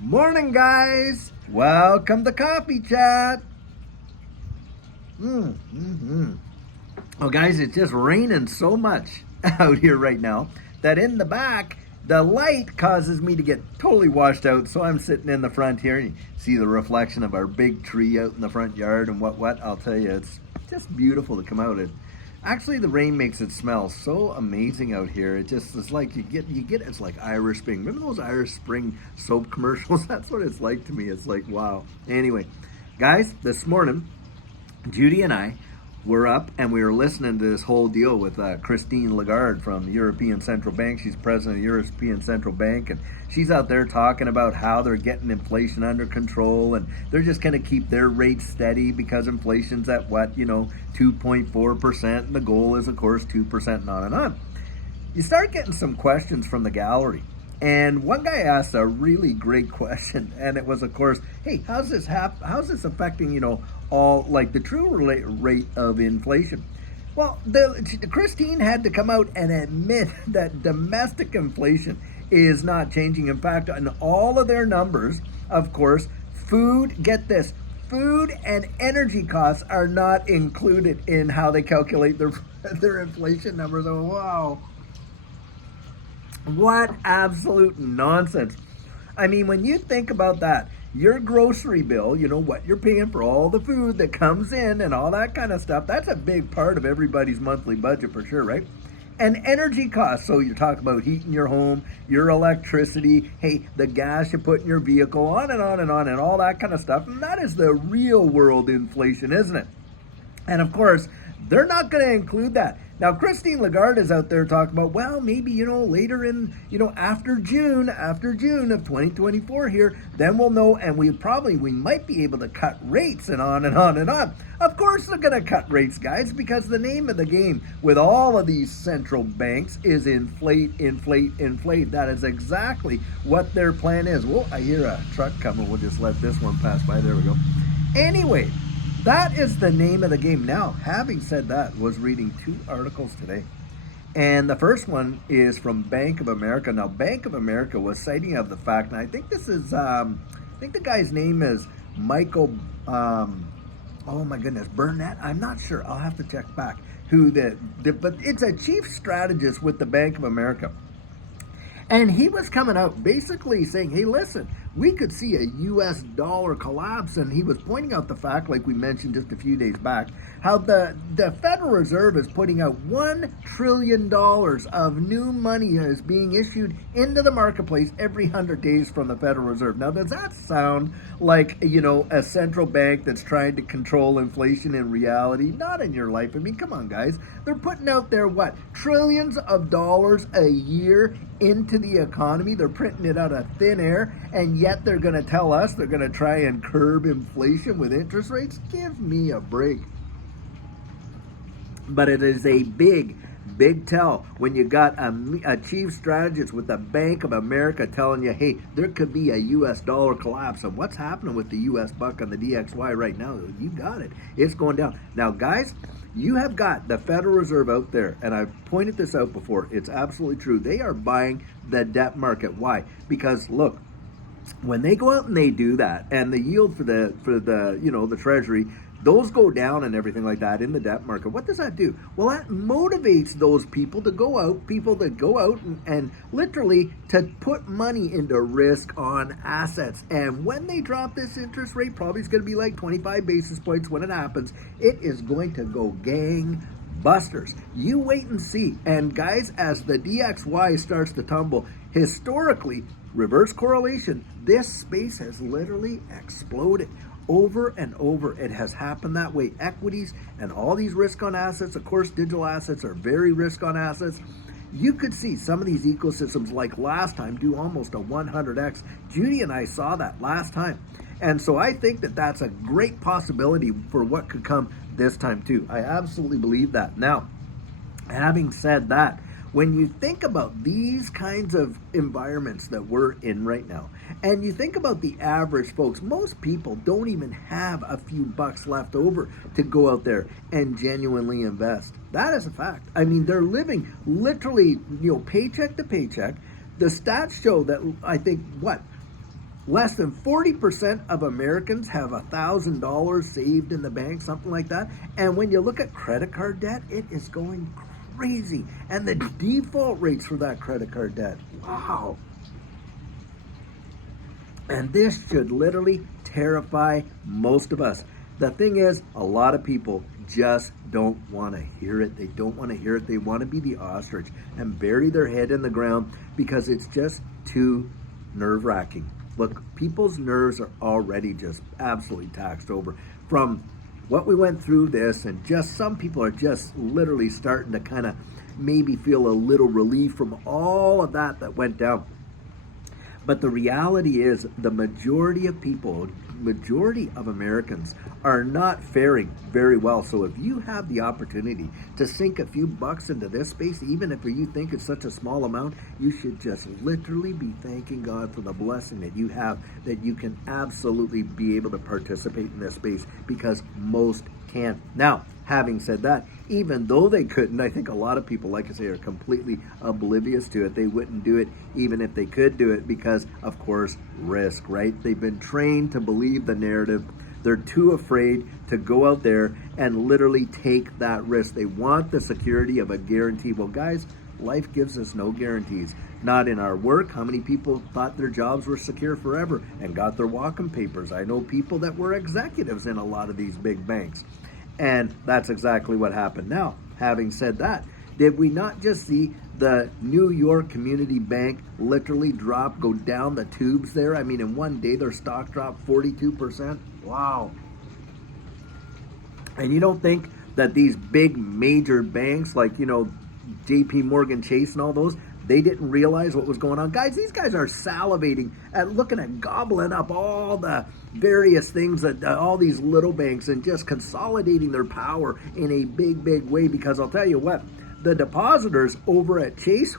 Morning, guys. Welcome to Coffee Chat. Oh, guys, it's just raining so much out here right now that in the back, the light causes me to get totally washed out. So I'm sitting in the front here and you see the reflection of our big tree out in the front yard and what. I'll tell you, it's just beautiful to come out. Actually, the rain makes it smell so amazing out here. It just is like you get it's like Irish Spring. Remember those Irish Spring soap commercials? That's what it's like to me. It's like, wow. Anyway, guys, this morning, Judy and I were up and we were listening to this whole deal with Christine Lagarde from the European Central Bank. She's president of the European Central Bank, and she's out there talking about how they're getting inflation under control and they're just going to keep their rates steady because inflation's at 2.4%, and the goal is, of course, 2%, and on and on. You start getting some questions from the gallery. And one guy asked a really great question, and it was, of course, hey, how's this affecting, all like the true rate of inflation? Well, Christine had to come out and admit that domestic inflation is not changing. In fact, in all of their numbers, of course, get this, food and energy costs are not included in how they calculate their inflation numbers. Oh, wow. What absolute nonsense. I mean, when you think about that, your grocery bill, what you're paying for all the food that comes in and all that kind of stuff, that's a big part of everybody's monthly budget for sure, right? And energy costs, so you're talking about heating your home, your electricity, hey, the gas you put in your vehicle, on and on and on, and all that kind of stuff. And that is the real world inflation, isn't it? And of course, they're not going to include that. Now, Christine Lagarde is out there talking about, well, maybe, later in, after June of 2024 here, then we'll know, and we might be able to cut rates and on and on and on. Of course they're going to cut rates, guys, because the name of the game with all of these central banks is inflate. That is exactly what their plan is. Well, I hear a truck coming. We'll just let this one pass by. There we go. Anyway, that is the name of the game. Now, having said that, was reading two articles today. And the first one is from Bank of America. Now, Bank of America was citing of the fact, and I think this is, I think the guy's name is Michael, oh my goodness, Burnett? I'm not sure. I'll have to check back but it's a chief strategist with the Bank of America. And he was coming out basically saying, hey, listen, we could see a U.S. dollar collapse. And he was pointing out the fact, like we mentioned just a few days back, how the Federal Reserve is putting out $1 trillion of new money is being issued into the marketplace every 100 days from the Federal Reserve. Now, does that sound like, a central bank that's trying to control inflation in reality? Not in your life. I mean, come on, guys. They're putting out there, trillions of dollars a year into the economy. They're printing it out of thin air, and yet they're going to tell us they're going to try and curb inflation with interest rates? Give me a break. But it is a big tell when you got a chief strategist with the Bank of America telling you, hey, there could be a U.S. dollar collapse. And what's happening with the U.S. buck on the DXY right now? You got it. It's going down. Now, guys, you have got the Federal Reserve out there, and I've pointed this out before. It's absolutely true. They are buying the debt market. Why? Because, look, when they go out and they do that, and the yield for the Treasury, those go down and everything like that in the debt market. What does that do? Well, that motivates those people that go out and literally to put money into risk on assets. And when they drop this interest rate, probably it's going to be like 25 basis points when it happens, it is going to go gangbusters. You wait and see. And guys, as the DXY starts to tumble, historically, reverse correlation, this space has literally exploded. Over and over, it has happened that way. Equities and all these risk on assets, of course, digital assets are very risk on assets. You could see some of these ecosystems like last time do almost a 100x. Judy and I saw that last time. And so I think that that's a great possibility for what could come this time too. I absolutely believe that. Now, having said that, when you think about these kinds of environments that we're in right now, and you think about the average folks, most people don't even have a few bucks left over to go out there and genuinely invest. That is a fact. I mean, they're living literally, paycheck to paycheck. The stats show that, I think, Less than 40% of Americans have $1,000 saved in the bank, something like that. And when you look at credit card debt, it is going crazy. And the default rates for that credit card debt, wow. And this should literally terrify most of us. The thing is, a lot of people just don't want to hear it. They don't want to hear it. They want to be the ostrich and bury their head in the ground because it's just too nerve-wracking. Look, people's nerves are already just absolutely taxed over from what we went through this, and just some people are just literally starting to kind of maybe feel a little relief from all of that went down. But the reality is the majority of people, majority of Americans are not faring very well. So if you have the opportunity to sink a few bucks into this space, even if you think it's such a small amount, you should just literally be thanking God for the blessing that you have, that you can absolutely be able to participate in this space, because most can't. Now, having said that, even though they couldn't, I think a lot of people, like I say, are completely oblivious to it. They wouldn't do it even if they could do it because, of course, risk, right? They've been trained to believe the narrative. They're too afraid to go out there and literally take that risk. They want the security of a guarantee. Well, guys, life gives us no guarantees. Not in our work. How many people thought their jobs were secure forever and got their walking papers? I know people that were executives in a lot of these big banks. And that's exactly what happened. Now, having said that, did we not just see the New York Community Bank literally go down the tubes there? I mean, in one day, their stock dropped 42%. Wow. And you don't think that these big major banks like, JP Morgan Chase and all those, they didn't realize what was going on? Guys, these guys are salivating at looking at gobbling up all the various things that all these little banks and just consolidating their power in a big, big way. Because I'll tell you what, the depositors over at Chase,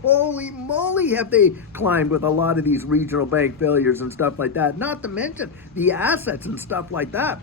holy moly, have they climbed with a lot of these regional bank failures and stuff like that. Not to mention the assets and stuff like that.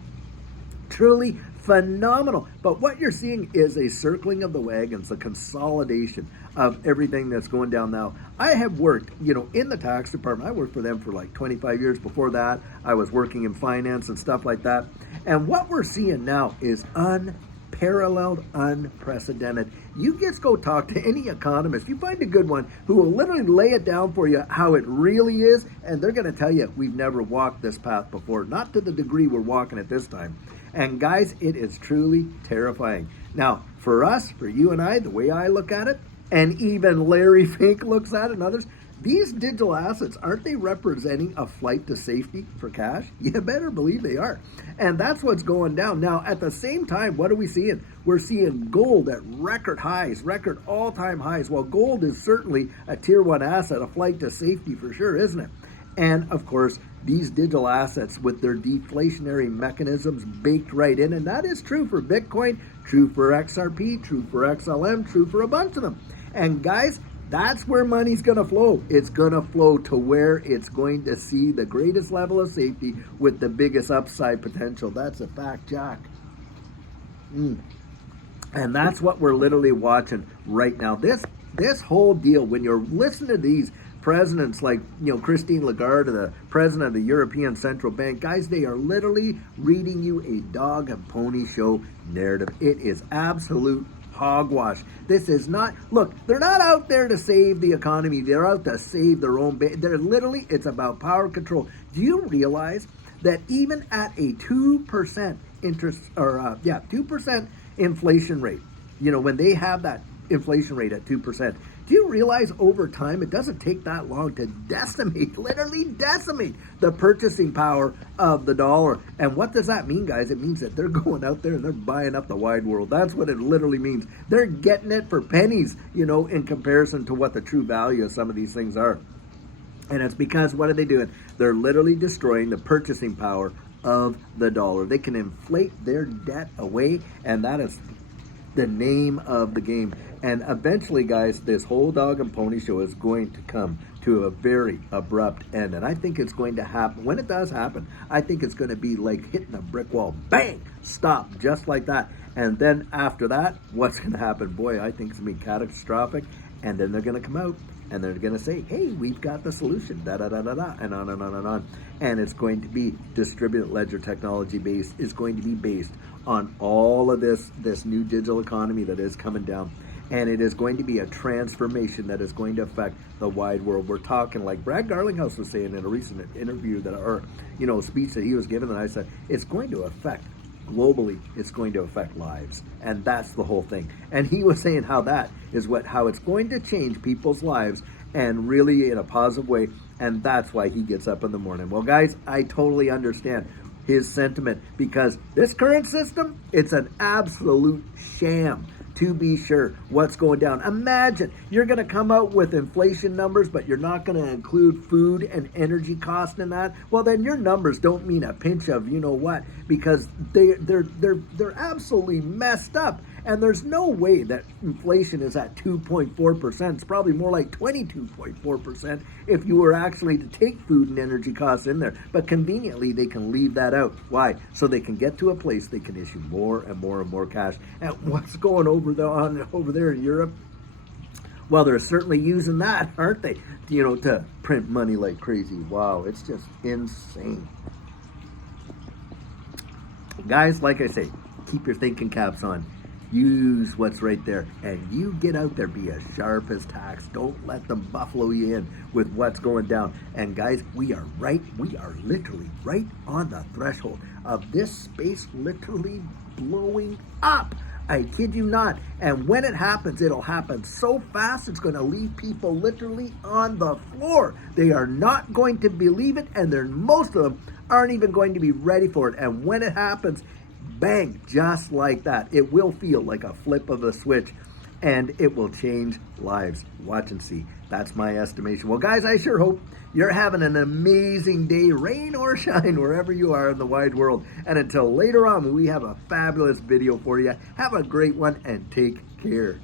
Truly phenomenal. But what you're seeing is a circling of the wagons, a consolidation of everything that's going down now. I have worked, in the tax department. I worked for them for like 25 years. Before that, I was working in finance and stuff like that. And what we're seeing now is unparalleled, unprecedented. You just go talk to any economist. You find a good one who will literally lay it down for you how it really is, and they're going to tell you, we've never walked this path before, not to the degree we're walking it this time. And guys, it is truly terrifying. Now, for us, for you and I, the way I look at it, and even Larry Fink looks at it and others, these digital assets, aren't they representing a flight to safety for cash? You better believe they are. And that's what's going down. Now, at the same time, what are we seeing? We're seeing gold at record highs, record all-time highs. Well, gold is certainly a tier 1 asset, a flight to safety for sure, isn't it? And, of course, these digital assets with their deflationary mechanisms baked right in. And that is true for Bitcoin, true for XRP, true for XLM, true for a bunch of them. And, guys, that's where money's going to flow. It's going to flow to where it's going to see the greatest level of safety with the biggest upside potential. That's a fact, Jack. And that's what we're literally watching right now. This whole deal, when you're listening to these presidents like, Christine Lagarde, the president of the European Central Bank, guys, they are literally reading you a dog and pony show narrative. It is absolute hogwash. This is not, look, they're not out there to save the economy. They're out to save their own, they're literally, it's about power control. Do you realize that even at a 2% interest, or 2% inflation rate, when they have that inflation rate at 2%, do you realize over time it doesn't take that long to literally decimate the purchasing power of the dollar? And what does that mean, guys? It means that they're going out there and they're buying up the wide world. That's what it literally means. They're getting it for pennies, in comparison to what the true value of some of these things are. And it's because, what are they doing? They're literally destroying the purchasing power of the dollar. They can inflate their debt away, and that is the name of the game. And eventually, guys, this whole dog and pony show is going to come to a very abrupt end. And I think it's going to happen. When it does happen, I think it's going to be like hitting a brick wall. Bang! Stop. Just like that. And then after that, what's going to happen? Boy, I think it's going to be catastrophic. And then they're going to come out and they're going to say, hey, we've got the solution, da da da da da, and on and on and on. And it's going to be distributed ledger technology based, is going to be based on all of this new digital economy that is coming down. And it is going to be a transformation that is going to affect the wide world. We're talking, like Brad Garlinghouse was saying in a recent interview speech that he was given, and I said, it's going to affect globally, it's going to affect lives, and that's the whole thing. And he was saying how it's going to change people's lives, and really in a positive way. And that's why he gets up in the morning. Well, guys, I totally understand his sentiment, because this current system, it's an absolute sham. To be sure, what's going down. Imagine you're going to come out with inflation numbers, but you're not going to include food and energy cost in that. Well, then your numbers don't mean a pinch of you know what, because they're absolutely messed up. And there's no way that inflation is at 2.4%. It's probably more like 22.4% if you were actually to take food and energy costs in there. But conveniently, they can leave that out. Why? So they can get to a place they can issue more and more and more cash. And what's going over there in Europe? Well, they're certainly using that, aren't they? To print money like crazy. Wow, it's just insane. Guys, like I say, keep your thinking caps on. Use what's right there, and you get out there, be as sharp as tacks. Don't let them buffalo you in with what's going down. And guys, we are literally right on the threshold of this space literally blowing up. I kid you not. And when it happens, it'll happen so fast, it's going to leave people literally on the floor. They are not going to believe it, and most of them aren't even going to be ready for it. And when it happens, bang, just like that, it will feel like a flip of a switch, and it will change lives. Watch and see. That's my estimation. Well, guys, I sure hope you're having an amazing day, rain or shine, wherever you are in the wide world. And until later on, we have a fabulous video for you. Have a great one, and take care.